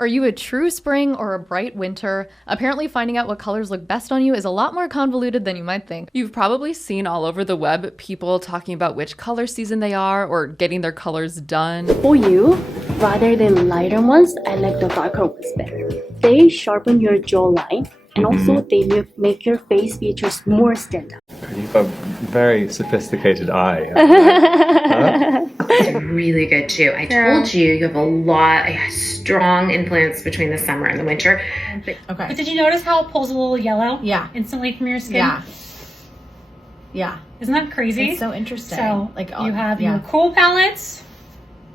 Are you a true spring or a bright winter? Apparently finding out what colors look best on you is a lot more convoluted than you might think. You've probably seen all over the web people talking about which color season they are or getting their colors done. For you, rather than lighter ones, I like the darker ones better. They sharpen your jawline and also they make your face features more stand out. You've got a very sophisticated eye. It's really good too. I told you have a strong influence between the summer and the winter. But did you notice how it pulls a little yellow? Yeah. Instantly from your skin? Yeah. Yeah. Isn't that crazy? It's so interesting. So like you have your cool palettes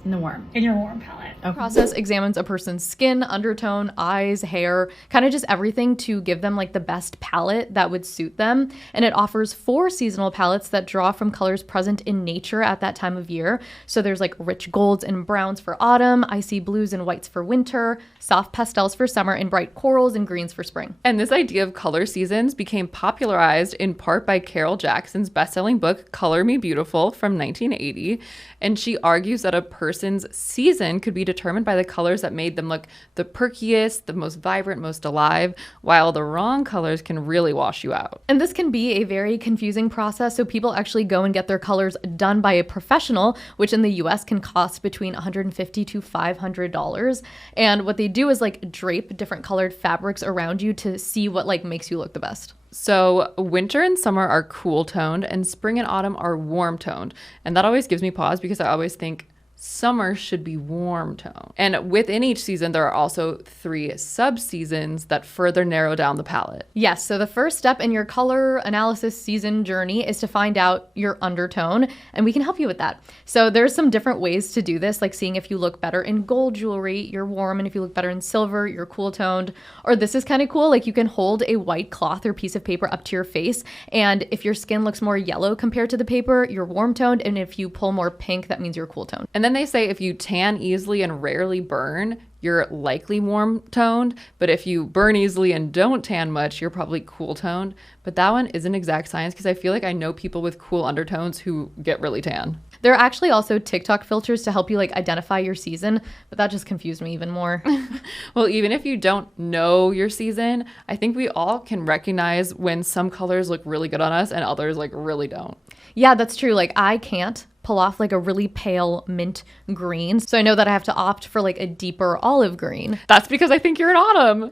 in the warm. and your warm palette. The process examines a person's skin, undertone, eyes, hair, kind of just everything to give them like the best palette that would suit them. And it offers 4 seasonal palettes that draw from colors present in nature at that time of year. So there's like rich golds and browns for autumn, icy blues and whites for winter, soft pastels for summer, and bright corals and greens for spring. And this idea of color seasons became popularized in part by Carol Jackson's best-selling book, Color Me Beautiful from 1980. And she argues that a person's season could be determined by the colors that made them look the perkiest, the most vibrant, most alive, while the wrong colors can really wash you out. And this can be a very confusing process, so people actually go and get their colors done by a professional, which in the US can cost between $150 to $500. And what they do is like drape different colored fabrics around you to see what like makes you look the best. So winter and summer are cool toned and spring and autumn are warm toned. And that always gives me pause because I always think summer should be warm tone. And within each season, there are also 3 sub-seasons that further narrow down the palette. Yes, so the first step in your color analysis season journey is to find out your undertone, and we can help you with that. So there's some different ways to do this, like seeing if you look better in gold jewelry, you're warm, and if you look better in silver, you're cool toned. Or this is kind of cool, like you can hold a white cloth or piece of paper up to your face, and if your skin looks more yellow compared to the paper, you're warm toned, and if you pull more pink, that means you're cool toned. And then they say if you tan easily and rarely burn, you're likely warm toned. But if you burn easily and don't tan much, you're probably cool toned. But that one isn't exact science because I feel like I know people with cool undertones who get really tan. There are actually also TikTok filters to help you like identify your season, but that just confused me even more. Well, even if you don't know your season, I think we all can recognize when some colors look really good on us and others like really don't. Yeah, that's true. Like I can't pull off like a really pale mint green. So I know that I have to opt for like a deeper olive green. That's because I think you're in autumn.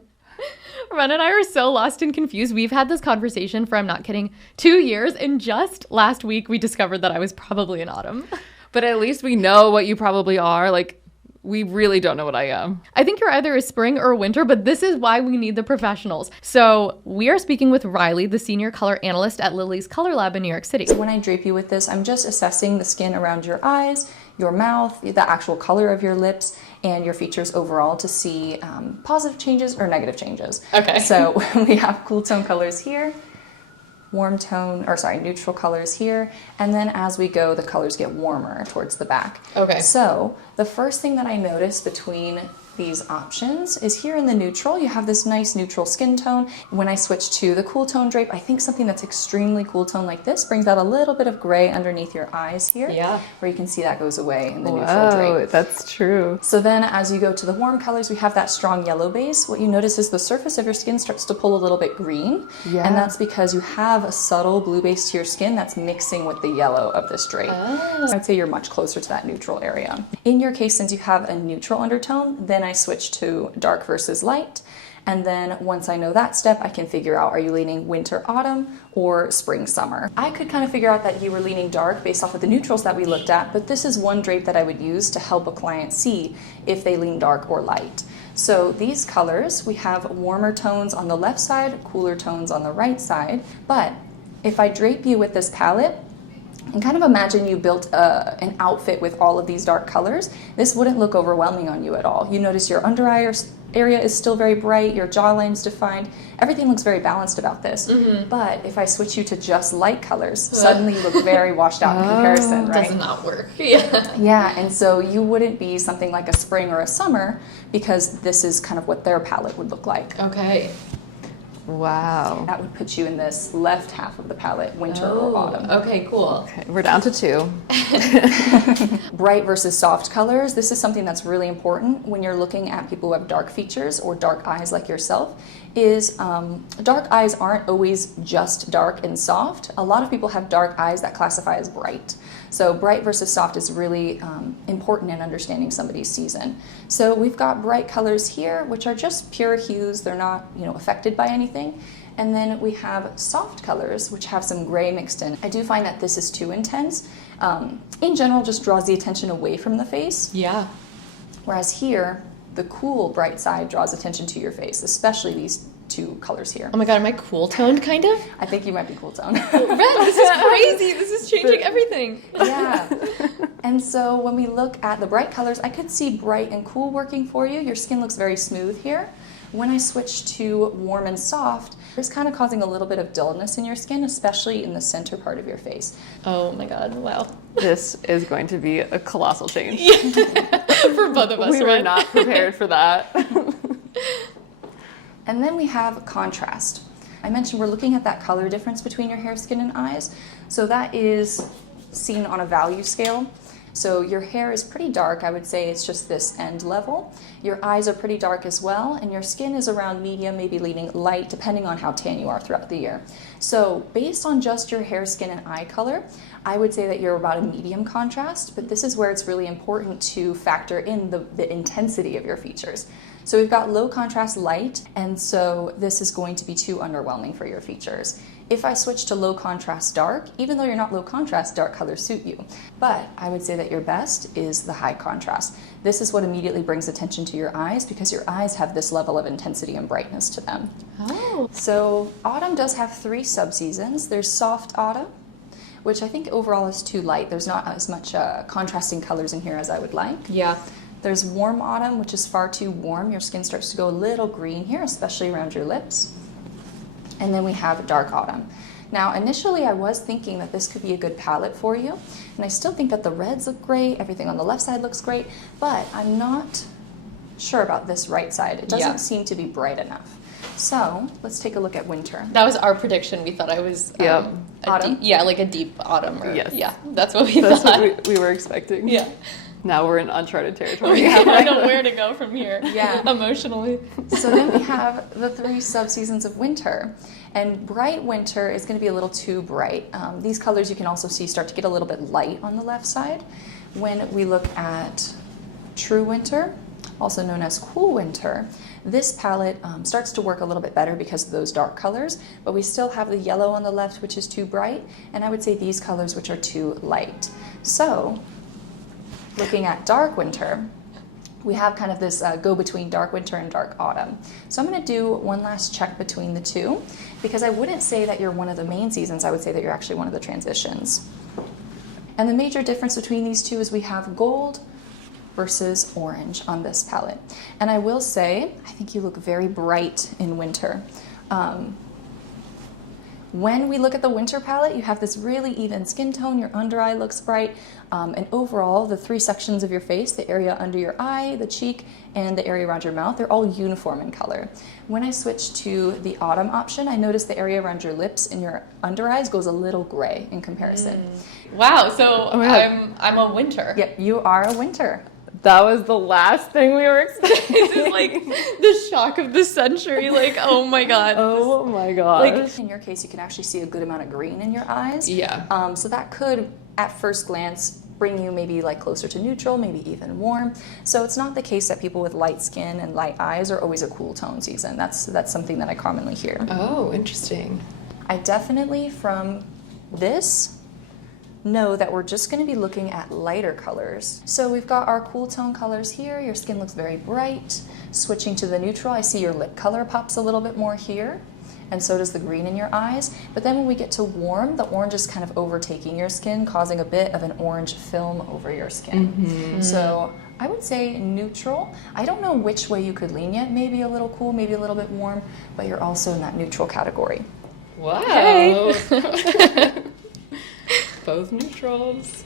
Ren and I are so lost and confused. We've had this conversation for, I'm not kidding, 2 years. And just last week, we discovered that I was probably in autumn. But at least we know what you probably are. Like, we really don't know what I am. I think you're either a spring or a winter, but this is why we need the professionals. So we are speaking with Riley, the senior color analyst at Lily's Color Lab in New York City. So when I drape you with this, I'm just assessing the skin around your eyes, your mouth, the actual color of your lips, and your features overall to see positive changes or negative changes. Okay. So we have cool tone colors here, neutral colors here, and then as we go, the colors get warmer towards the back. Okay. So the first thing that I notice between these options is here in the neutral, you have this nice neutral skin tone. When I switch to the cool tone drape, I think something that's extremely cool tone like this brings out a little bit of gray underneath your eyes here. Yeah. Where you can see that goes away in the neutral drape. That's true. So then as you go to the warm colors, we have that strong yellow base. What you notice is the surface of your skin starts to pull a little bit green. Yeah. And that's because you have a subtle blue base to your skin that's mixing with the yellow of this drape. Oh. I'd say you're much closer to that neutral area. In your case, since you have a neutral undertone, then I switch to dark versus light. And then once I know that step, I can figure out, are you leaning winter, autumn, or spring, summer? I could kind of figure out that you were leaning dark based off of the neutrals that we looked at, but this is one drape that I would use to help a client see if they lean dark or light. So these colors, we have warmer tones on the left side, cooler tones on the right side. But if I drape you with this palette, and kind of imagine you built an outfit with all of these dark colors, this wouldn't look overwhelming on you at all. You notice your under eye area is still very bright, your jawline's defined, everything looks very balanced about this. Mm-hmm. But if I switch you to just light colors, suddenly you look very washed out in comparison, right? Does not work. Yeah. Yeah, and so you wouldn't be something like a spring or a summer because this is kind of what their palette would look like. Okay. Wow. That would put you in this left half of the palette, winter or autumn. Okay, cool. Okay, we're down to 2. Bright versus soft colors. This is something that's really important when you're looking at people who have dark features or dark eyes like yourself. Dark eyes aren't always just dark and soft. A lot of people have dark eyes that classify as bright. So bright versus soft is really important in understanding somebody's season. So we've got bright colors here, which are just pure hues. They're not, affected by anything. And then we have soft colors, which have some gray mixed in. I do find that this is too intense. In general, just draws the attention away from the face. Yeah. Whereas here, the cool bright side draws attention to your face, especially these 2 colors here. Oh my god, am I cool toned kind of? I think you might be cool tone. Red, this is crazy. This is changing everything. Yeah. And so when we look at the bright colors, I could see bright and cool working for you. Your skin looks very smooth here. When I switch to warm and soft, it's kind of causing a little bit of dullness in your skin, especially in the center part of your face. Oh my god, wow. This is going to be a colossal change. For both of us, We were right? not prepared for that. And then we have contrast. I mentioned we're looking at that color difference between your hair, skin, and eyes. So that is seen on a value scale. So your hair is pretty dark. I would say it's just this end level. Your eyes are pretty dark as well, and your skin is around medium, maybe leaning light, depending on how tan you are throughout the year. So based on just your hair, skin, and eye color, I would say that you're about a medium contrast, but this is where it's really important to factor in the intensity of your features. So we've got low contrast light, and so this is going to be too underwhelming for your features. If I switch to low contrast dark, even though you're not low contrast, dark colors suit you. But I would say that your best is the high contrast. This is what immediately brings attention to your eyes because your eyes have this level of intensity and brightness to them. Oh. So autumn does have 3 subseasons. There's soft autumn, which I think overall is too light. There's not as much contrasting colors in here as I would like. Yeah. There's warm autumn, which is far too warm. Your skin starts to go a little green here, especially around your lips. And then we have dark autumn. Now, initially I was thinking that this could be a good palette for you, and I still think that the reds look great, everything on the left side looks great, but I'm not sure about this right side. It doesn't seem to be bright enough. So let's take a look at winter. That was our prediction. We thought I was Autumn? like a deep autumn. Or, Yes. Yeah, that's what we That's thought. what we were expecting. Yeah. Now we're in uncharted territory. I don't know where to go from here. Yeah. Emotionally. So then we have the 3 subseasons of winter. And bright winter is going to be a little too bright. These colors you can also see start to get a little bit light on the left side. When we look at true winter, also known as cool winter, this palette starts to work a little bit better because of those dark colors, but we still have the yellow on the left, which is too bright, and I would say these colors, which are too light. So looking at dark winter, we have kind of this go between dark winter and dark autumn. So I'm going to do one last check between the 2 because I wouldn't say that you're one of the main seasons. I would say that you're actually one of the transitions. And the major difference between these 2 is we have gold versus orange on this palette. And I will say, I think you look very bright in winter. When we look at the winter palette, you have this really even skin tone, your under eye looks bright, and overall the 3 sections of your face, the area under your eye, the cheek, and the area around your mouth, they're all uniform in color. When I switch to the autumn option, I notice the area around your lips and your under eyes goes a little gray in comparison. Wow, so my God. I'm a winter. Yep, you are a winter. That was the last thing we were expecting. This is like the shock of the century. Like, oh my god. Oh my gosh. Like in your case, you can actually see a good amount of green in your eyes. Yeah. So that could, at first glance, bring you maybe like closer to neutral, maybe even warm. So it's not the case that people with light skin and light eyes are always a cool tone season. That's something that I commonly hear. Oh, interesting. I definitely, from this, know that we're just going to be looking at lighter colors. So we've got our cool tone colors here. Your skin looks very bright. Switching to the neutral, I see your lip color pops a little bit more here, and so does the green in your eyes. But then when we get to warm, the orange is kind of overtaking your skin, causing a bit of an orange film over your skin. So I would say neutral. I don't know which way you could lean yet. Maybe a little cool, maybe a little bit warm, but you're also in that neutral category. Wow. Both neutrals.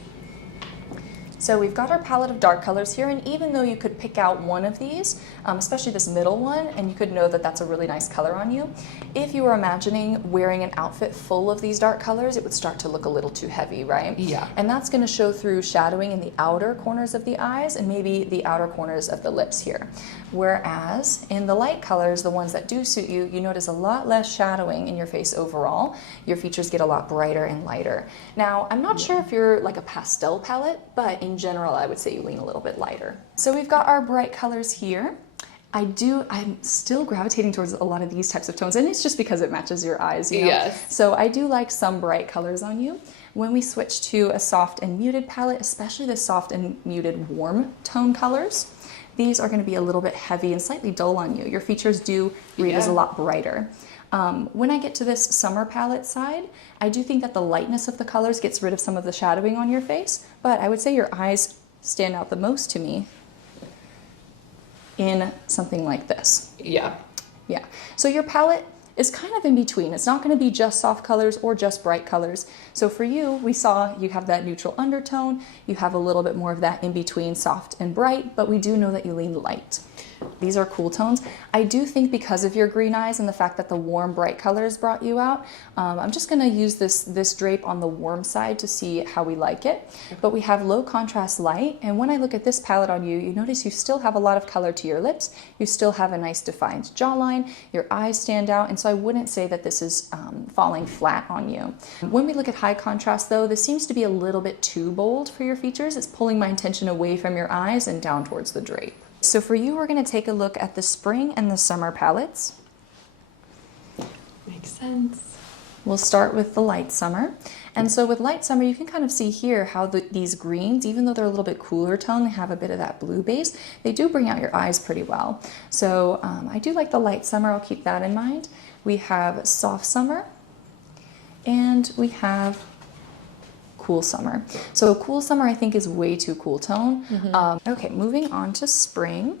So we've got our palette of dark colors here, and even though you could pick out one of these, especially this middle one, and you could know that that's a really nice color on you, if you were imagining wearing an outfit full of these dark colors, it would start to look a little too heavy, right? Yeah. And that's going to show through shadowing in the outer corners of the eyes and maybe the outer corners of the lips here. Whereas in the light colors, the ones that do suit you, you notice a lot less shadowing in your face overall. Your features get a lot brighter and lighter. Now, I'm not sure if you're like a pastel palette, but in general, I would say you lean a little bit lighter. So we've got our bright colors here. I'm still gravitating towards a lot of these types of tones, and it's just because it matches your eyes, you know? Yes. So I do like some bright colors on you. When we switch to a soft and muted palette, especially the soft and muted warm tone colors, these are going to be a little bit heavy and slightly dull on you. Your features do read as a lot brighter. When I get to this summer palette side, I do think that the lightness of the colors gets rid of some of the shadowing on your face, but I would say your eyes stand out the most to me in something like this. Yeah. Yeah. So your palette is kind of in between. It's not going to be just soft colors or just bright colors. So for you, we saw you have that neutral undertone. You have a little bit more of that in between soft and bright, but we do know that you lean light. These are cool tones. I do think because of your green eyes and the fact that the warm, bright colors brought you out, I'm just going to use this drape on the warm side to see how we like it. But we have low contrast light, and when I look at this palette on you, you notice you still have a lot of color to your lips. You still have a nice defined jawline. Your eyes stand out, and so I wouldn't say that this is falling flat on you. When we look at high contrast, though, this seems to be a little bit too bold for your features. It's pulling my attention away from your eyes and down towards the drape. So for you, we're going to take a look at the spring and the summer palettes. Makes sense. We'll start with the light summer. And so with light summer, you can kind of see here how these greens, even though they're a little bit cooler tone, they have a bit of that blue base, they do bring out your eyes pretty well. So I do like the light summer. I'll keep that in mind. We have soft summer, and we have cool summer. So cool summer I think is way too cool tone. Okay, moving on to spring.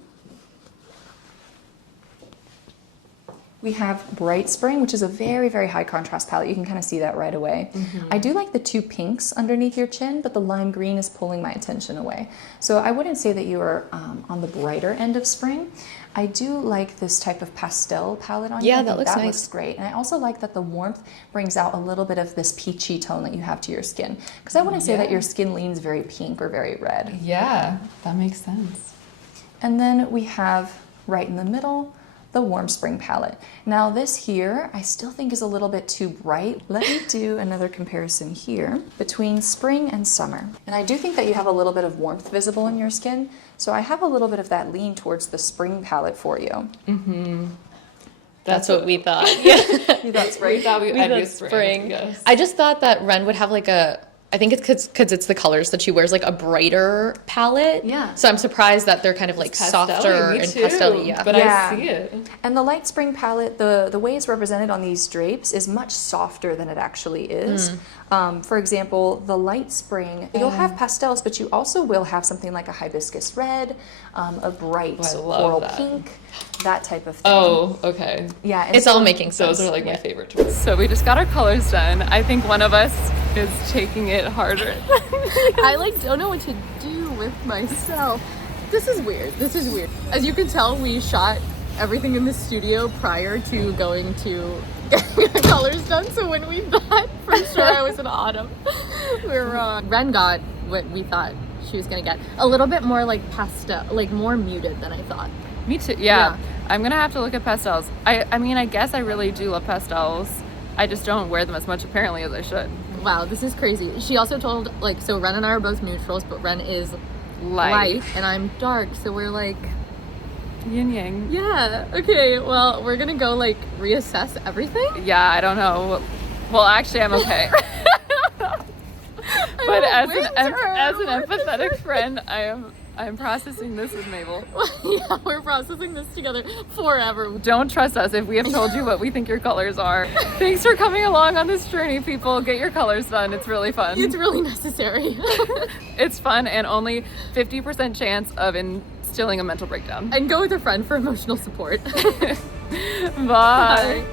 We have bright spring, which is a very, very high contrast palette. You can kind of see that right away. I do like the two pinks underneath your chin, but the lime green is pulling my attention away. So I wouldn't say that you are on the brighter end of spring. I do like this type of pastel palette on you. Yeah, that looks nice. Looks great. And I also like that the warmth brings out a little bit of this peachy tone that you have to your skin. Because I wouldn't say that your skin leans very pink or very red. Yeah, that makes sense. And then we have right in the middle, the warm spring palette. Now this here, I still think is a little bit too bright. Let me do another comparison here between spring and summer. And I do think that you have a little bit of warmth visible in your skin. So I have a little bit of that lean towards the spring palette for you. That's what we thought. That's right. We thought I'd be thought spring. Yes. I just thought that Ren would have like I think it's because it's the colors that she wears, like a brighter palette. Yeah. So I'm surprised that they're kind of like softer and pastel-y. Yeah. But Yeah. I see it. And the light spring palette, the way it's represented on these drapes is much softer than it actually is. For example, the light spring, you'll have pastels, but you also will have something like a hibiscus red, a bright I love coral that. pink, that type of thing. Oh, okay. Yeah. And It's all making sense. Those are like my favorite tools. So we just got our colors done. I think one of us is taking it harder. I like don't know what to do with myself. This is weird. As you can tell, we shot everything in the studio prior to going to getting our colors done. So when we thought for sure I was in autumn, we were wrong. Ren got what we thought she was gonna get. A little bit more like pastel, like more muted than I thought. Me too. Yeah. I'm gonna have to look at pastels. I mean, I guess I really do love pastels. I just don't wear them as much apparently as I should. Wow, this is crazy. She also told, like, so Ren and I are both neutrals, but Ren is light and I'm dark, so we're like yin yang. Yeah, okay, well, we're gonna go like reassess everything. Yeah, I don't know. Well, actually, I'm okay. But as an empathetic friend, I'm processing this with Mabel. Yeah, we're processing this together forever. Don't trust us if we have told you what we think your colors are. Thanks for coming along on this journey, people. Get your colors done. It's really fun. It's really necessary. It's fun and only 50% chance of instilling a mental breakdown. And go with a friend for emotional support. Bye.